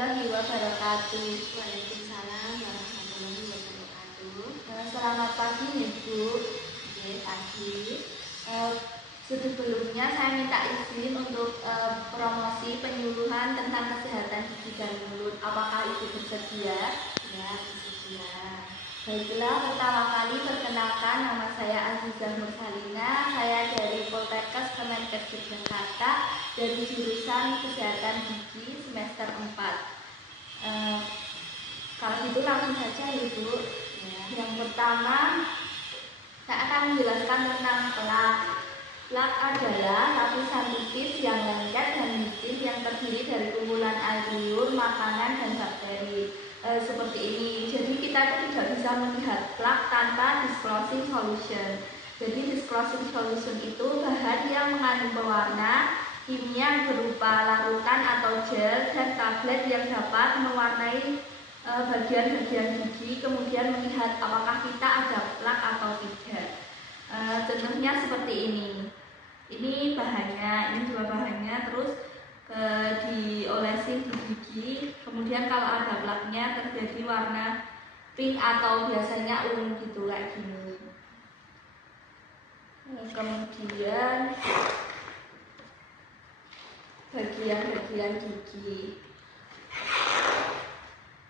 warahmatullahi wabarakatuh. Waalaikumsalam warahmatullahi wabarakatuh. Selamat pagi Ibu. Oke, pagi. Sebelumnya saya minta izin untuk promosi penyuluhan tentang kesehatan gigi dan mulut. Apakah Ibu bersedia? Ya, bersedia. Baiklah, pertama kali perkenalkan, nama saya Azizah Mursalina. Saya dari Poltekkes Kemenkes Yogyakarta, dari jurusan Kesehatan Gigi semester 4. Kalau gitu langsung saja Ibu. Ya. Yang pertama, saya akan menjelaskan tentang plak. Plak adalah lapisan tipis yang lengket dan licin yang terdiri dari kumpulan air liur, makanan, dan bakteri. Seperti ini. Jadi kita tidak bisa melihat plak tanpa disclosing solution. Jadi disclosing solution itu bahan yang mengandung pewarna kimia berupa larutan atau gel dan tablet yang dapat mewarnai bagian-bagian gigi, kemudian melihat apakah kita ada plak atau tidak. Contohnya seperti ini. Ini bahannya, ini dua bahannya, terus diolesin di gigi, kemudian kalau ada plaknya terjadi warna pink atau biasanya ungu gitu kayak gini. Kemudian bagian-bagian gigi.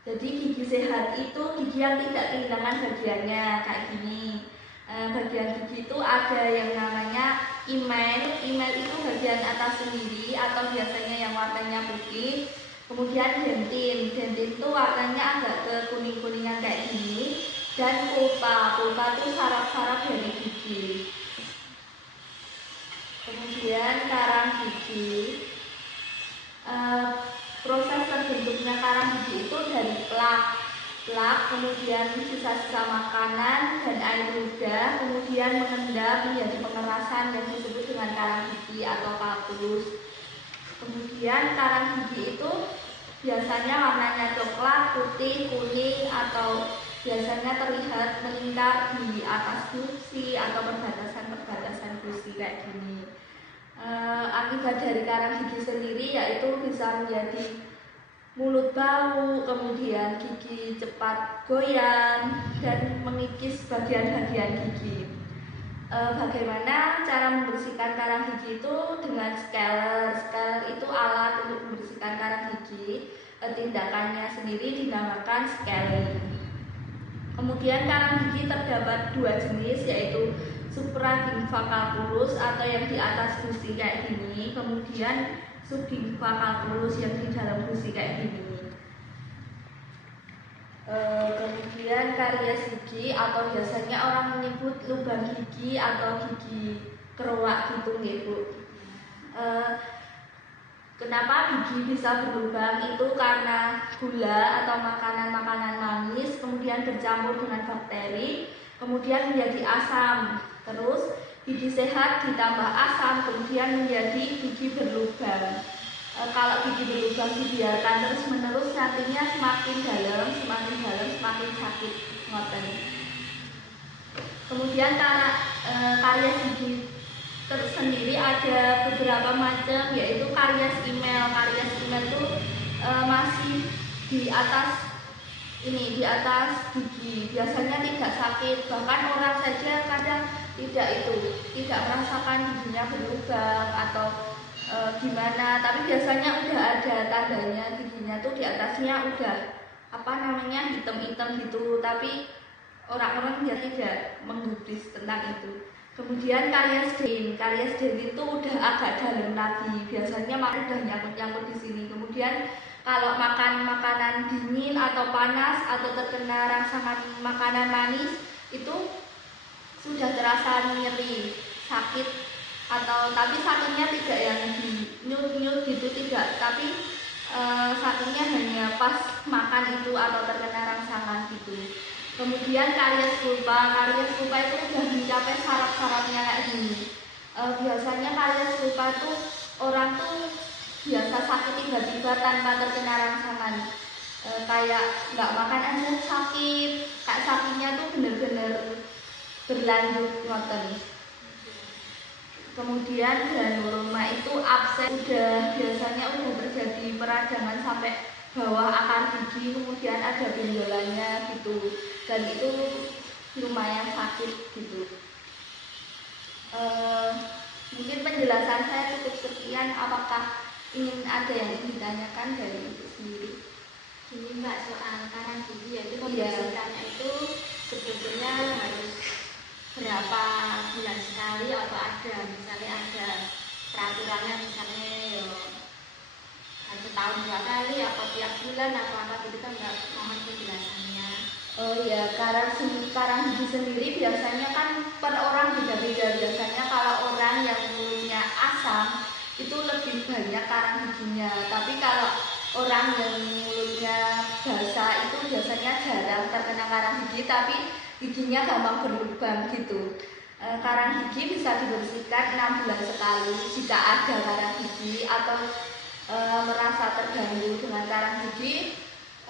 Jadi gigi sehat itu gigi yang tidak kehilangan bagiannya kayak gini. Bagian gigi itu ada yang namanya email. Email itu bagian atas sendiri atau biasanya yang warnanya putih. Kemudian dentin. Dentin itu warnanya agak ke kuning-kuningan kayak gini. Dan pulpa. Pulpa itu saraf-saraf dari gigi. Kemudian karang gigi. Proses terbentuknya karang gigi itu dari plak, kemudian sisa-sisa makanan dan air ludah, kemudian mengendap menjadi pengerasan yang disebut dengan karang gigi atau kalkulus. Kemudian karang gigi itu biasanya warnanya coklat, putih, kuning, atau biasanya terlihat melingkar di atas gusi atau perbatasan gusi kayak gini. Akibat dari karang gigi sendiri yaitu bisa menjadi mulut bau, kemudian gigi cepat goyang, dan mengikis bagian-bagian gigi. Bagaimana cara membersihkan karang gigi itu dengan scaler. Scaler itu alat untuk membersihkan karang gigi. Tindakannya sendiri dinamakan scaling. Kemudian karang gigi terdapat dua jenis, yaitu supragingiva calculus atau yang di atas gusi kayak gini, kemudian subgingiva calculus yang di dalam gusi kayak gini. Kemudian karies gigi atau biasanya orang menyebut lubang gigi atau gigi keruak gitu nih Bu. Kenapa gigi bisa berlubang? Itu karena gula atau makanan-makanan manis kemudian bercampur dengan bakteri, kemudian menjadi asam. Terus gigi sehat ditambah asam kemudian menjadi gigi berlubang. Kalau gigi berlubang dibiarkan terus menerus nantinya semakin dalam semakin sakit ngoten. Kemudian karena karies gigi tersendiri ada beberapa macam, yaitu karies email. Karies email itu masih di atas di atas gigi, biasanya tidak sakit, bahkan orang saja kadang tidak merasakan giginya berlubang atau gimana, tapi biasanya udah ada tandanya giginya tuh di atasnya udah hitam-hitam gitu, tapi orang-orang biasanya tidak menggubris tentang itu. Kemudian karies den itu udah agak dalam lagi, biasanya udah nyangkut di sini. Kemudian kalau makan makanan dingin atau panas atau terkena rangsangan makanan manis itu sudah terasa nyeri, sakit, tapi sakitnya tidak yang di nyut gitu, tidak, tapi sakitnya hanya pas makan itu atau terkena rangsangan gitu. Kemudian karies pulpa itu udah mencapai saraf-sarafnya kayak gini. Biasanya karies pulpa itu orang tuh biasa sakit tiba-tiba tanpa terkena rangsangan. Kayak nggak makan aja sakit, kayak sakitnya tuh bener-bener berlanjut ngoten. Kemudian granuloma itu absen, biasanya udah terjadi peradangan sampai bawah akar gigi, kemudian ada benjolannya gitu, dan itu lumayan sakit gitu. Mungkin penjelasan saya cukup sekian. Apakah ada yang ingin ditanyakan dari Ibu sendiri? Ini Mbak, soal karang gigi yaitu Iya. pembersihannya itu sebetulnya harus berapa bulan sekali atau ada misalnya ada peraturannya, misalnya yo setahun 2 kali atau tiap bulan atau apa gitu kan Mbak, mohon penjelasannya. Oh ya, karang gigi sendiri biasanya kan per orang beda-beda. Biasanya kalau orang yang mulutnya asam itu lebih banyak karang giginya. Tapi kalau orang yang mulutnya basah itu biasanya jarang terkena karang gigi, tapi giginya gampang berlubang gitu. Karang gigi bisa dibersihkan 6 bulan sekali jika ada karang gigi atau merasa terganggu dengan karang gigi.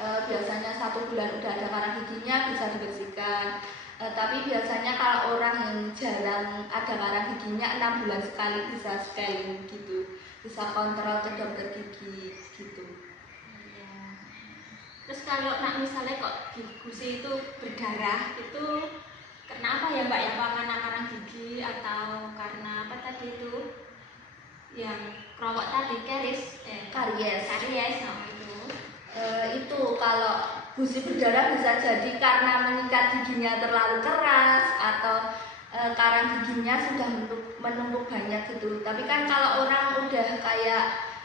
Biasanya 1 bulan udah ada karang giginya bisa dibersihkan. Tapi biasanya kalau orang yang jarang ada karang giginya 6 bulan sekali bisa scaling gitu, bisa kontrol ke dokter gigi gitu. Iya. Terus kalau nak misalnya kok gusi itu berdarah itu kenapa ya Mbak ya? Apa karena karang gigi atau karena apa tadi itu yang kerowok tadi karies nah itu. Itu kalau gusi berdarah bisa jadi karena mengikat giginya terlalu keras atau karang giginya sudah menumpuk banyak gitu. Tapi kan kalau orang udah kayak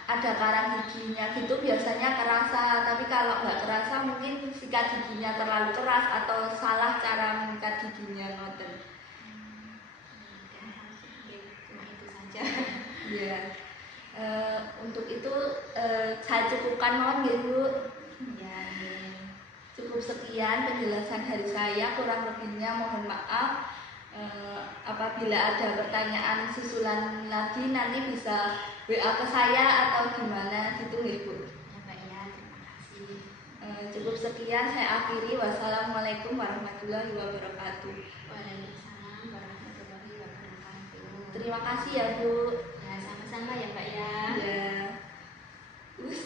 ada karang giginya gitu biasanya kerasa, tapi kalau nggak kerasa mungkin sikat giginya terlalu keras atau salah cara mengikat giginya ngoten. Cuma itu saja. Ya. Untuk itu saya cukupkan mohon ya Bu. Ya, Cukup sekian penjelasan dari saya, kurang lebihnya mohon maaf. Apabila ada pertanyaan susulan lagi nanti bisa WA ke saya atau gimana gitu ya Bu. ya Mbak ya, terima kasih. Cukup sekian saya akhiri. Wassalamualaikum warahmatullahi wabarakatuh. Waalaikumsalam warahmatullahi wabarakatuh. Terima kasih ya Bu. Ya, sama-sama ya Mbak ya. Ya.